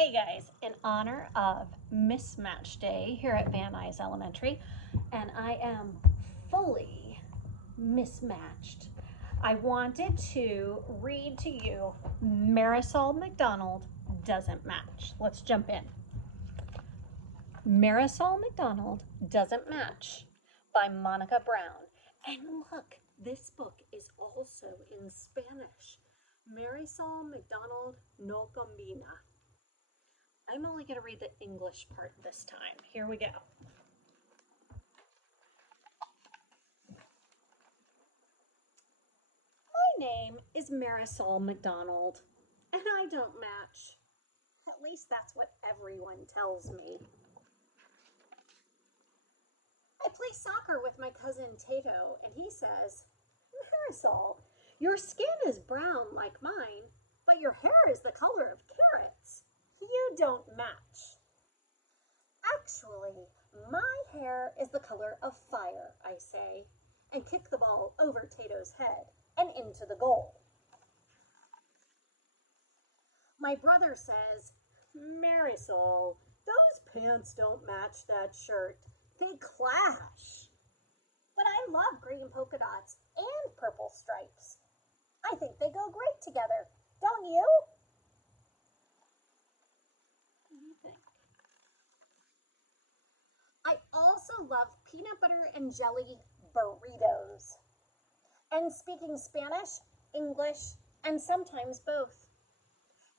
Hey guys, in honor of Mismatch Day here at Van Nuys Elementary, and I am fully mismatched, I wanted to read to you Marisol McDonald Doesn't Match. Let's jump in. Marisol McDonald Doesn't Match by Monica Brown. And look, this book is also in Spanish. Marisol McDonald no combina. I'm only going to read the English part this time. Here we go. My name is Marisol McDonald, and I don't match. At least that's what everyone tells me. I play soccer with my cousin Tato, and he says, Marisol, your skin is brown like mine, but your hair is the color of carrots. You don't match. Actually, my hair is the color of fire, I say, and kick the ball over Tato's head and into the goal. My brother says, Marisol, those pants don't match that shirt. They clash. But I love green polka dots and purple stripes. I think they go great together, don't you? What do you think? I also love peanut butter and jelly burritos. And speaking Spanish, English, and sometimes both.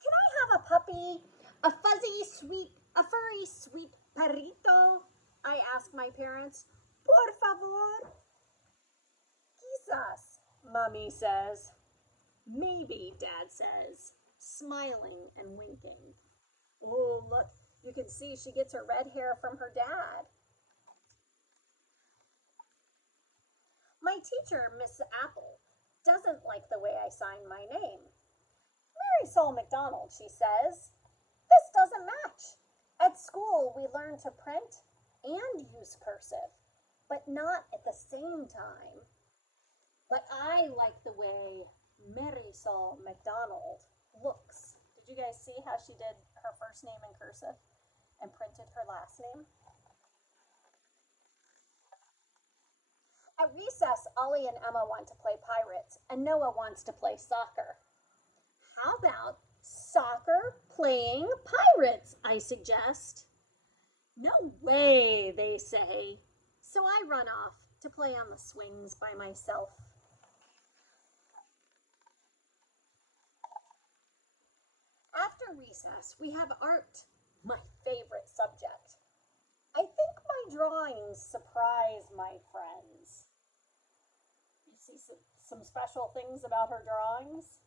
Can I have a puppy? A furry, sweet perrito? I ask my parents. Por favor. Quizás, Mommy says. Maybe, Dad says, smiling and winking. Oh, look, you can see she gets her red hair from her dad. My teacher, Miss Apple, doesn't like the way I sign my name. Marisol McDonald, she says. This doesn't match. At school, we learn to print and use cursive, but not at the same time. But I like the way Marisol McDonald looks. Did you guys see how she did her first name in cursive and printed her last name? At recess, Ollie and Emma want to play pirates, and Noah wants to play soccer. How about soccer playing pirates, I suggest. No way, they say. So I run off to play on the swings by myself. After recess, we have art, my favorite subject. I think my drawings surprise my friends. You see some special things about her drawings?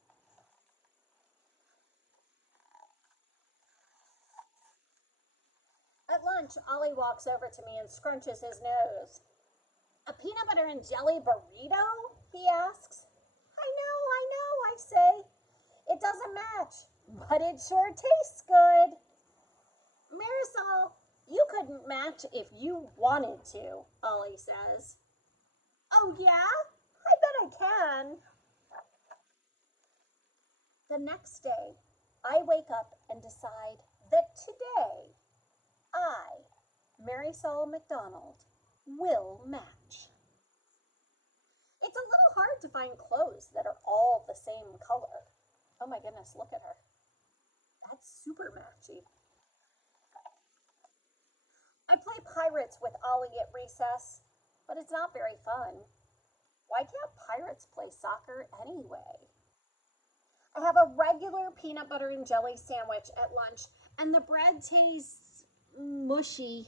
At lunch, Ollie walks over to me and scrunches his nose. A peanut butter and jelly burrito? He asks. I know, I say. It doesn't match, but it sure tastes good. Marisol, you couldn't match if you wanted to, Ollie says. Oh yeah? I bet I can. The next day, I wake up and decide that today, I, Marisol McDonald, will match. It's a little hard to find clothes that are all the same color. Oh my goodness, look at her. That's super matchy. I play pirates with Ollie at recess, but it's not very fun. Why can't pirates play soccer anyway? I have a regular peanut butter and jelly sandwich at lunch, and the bread tastes mushy.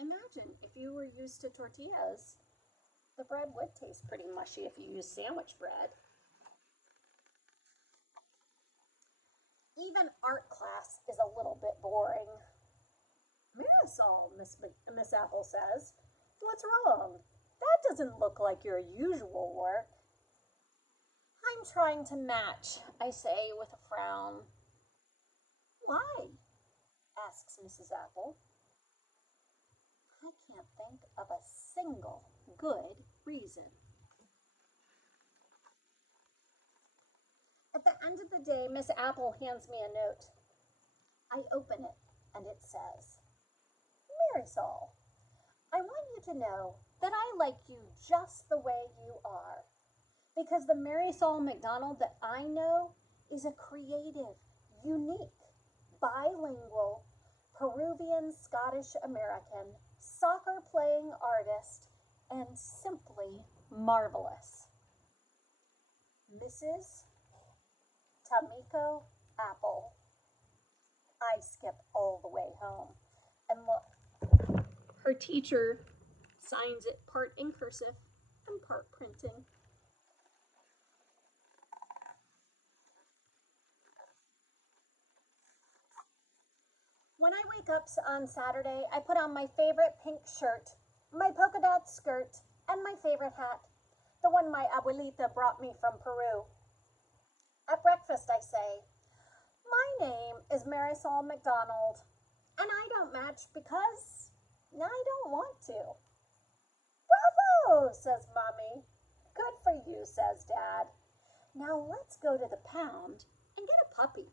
Imagine if you were used to tortillas, the bread would taste pretty mushy if you use sandwich bread. Even art class is a little bit boring. Marisol, Miss Apple says, what's wrong? That doesn't look like your usual work. I'm trying to match, I say with a frown. Why? Asks Mrs. Apple. I can't think of a single good reason. At the end of the day, Miss Apple hands me a note. I and it says, Marisol, I want you to know that I like you just the way you are, because the Marisol McDonald that I know is a creative, unique, bilingual, Peruvian Scottish American, soccer playing artist, and simply marvelous. Mrs. Tamiko Apple. I skip all the way home. And look, her teacher signs it part in cursive and part printing. When I wake up on Saturday, I put on my favorite pink shirt, my polka dot skirt, and my favorite hat, the one my abuelita brought me from Peru. At breakfast, I say, my name is Marisol McDonald, and I don't match because I don't want to. Bravo, says Mommy. Good for you, says Dad. Now let's go to the pound and get a puppy.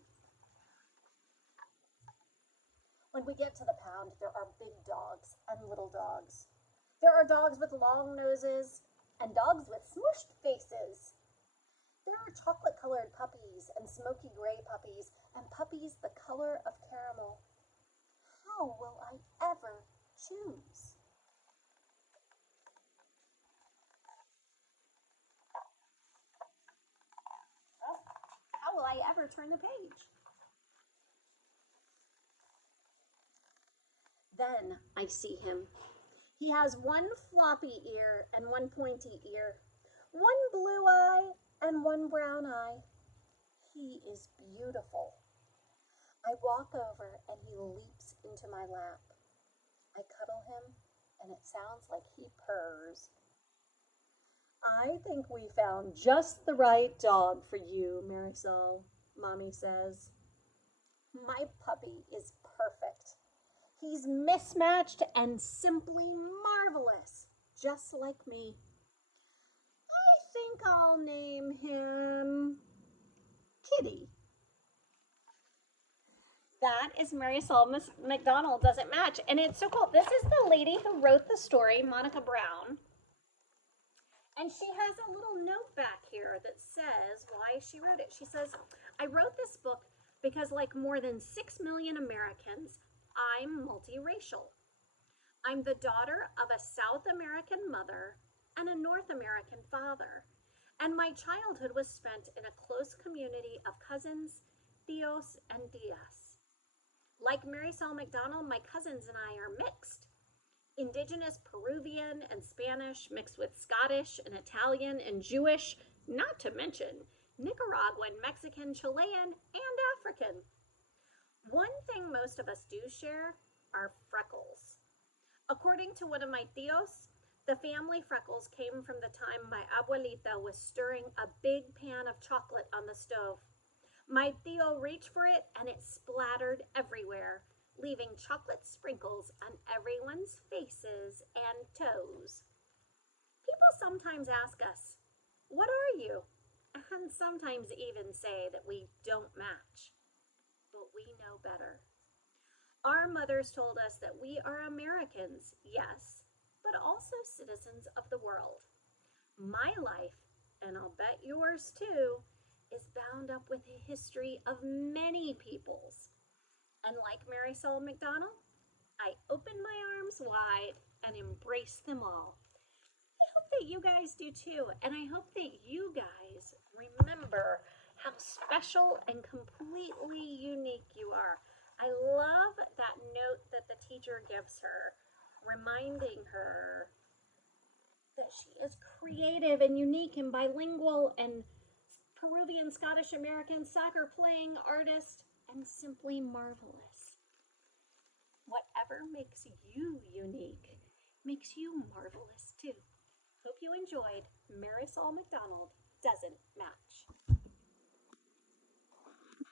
When we get to the pound, there are big dogs and little dogs. There are dogs with long noses and dogs with smooshed faces. There are chocolate-colored puppies and smoky gray puppies and puppies the color of caramel. How will I ever choose? Oh, how will I ever turn the page? Then I see him. He has one floppy ear and one pointy ear, one blue eye and one brown eye. He is beautiful. I walk over and he leaps into my lap. I cuddle him and it sounds like he purrs. I think we found just the right dog for you, Marisol, Mommy says. My puppy is perfect. He's mismatched and simply marvelous, just like me. I think I'll name him Kitty. That is Marisol McDonald Doesn't Match. And it's so cool. This is the lady who wrote the story, Monica Brown. And she has a little note back here that says why she wrote it. She says, I wrote this book because, like more than 6 million Americans, I'm multiracial. I'm the daughter of a South American mother and a North American father. And my childhood was spent in a close community of cousins, tios, and tias. Like Marisol McDonald, my cousins and I are mixed. Indigenous Peruvian and Spanish mixed with Scottish and Italian and Jewish, not to mention Nicaraguan, Mexican, Chilean, and African. One thing most of us do share are freckles. According to one of my tios, the family freckles came from the time my abuelita was stirring a big pan of chocolate on the stove. My tio reached for it and it splattered everywhere, leaving chocolate sprinkles on everyone's faces and toes. People sometimes ask us, what are you? And sometimes even say that we don't match. But we know better. Our mothers told us that we are Americans, yes, but also citizens of the world. My life, and I'll bet yours too, is bound up with the history of many peoples. And like Marisol McDonald, I open my arms wide and embrace them all. I hope that you guys do too, and I hope that you guys remember how special and completely unique you are. I love that note that the teacher gives her, reminding her that she is creative and unique and bilingual and Peruvian, Scottish, American, soccer playing artist, and simply marvelous. Whatever makes you unique makes you marvelous too. Hope you enjoyed Marisol McDonald Doesn't Match.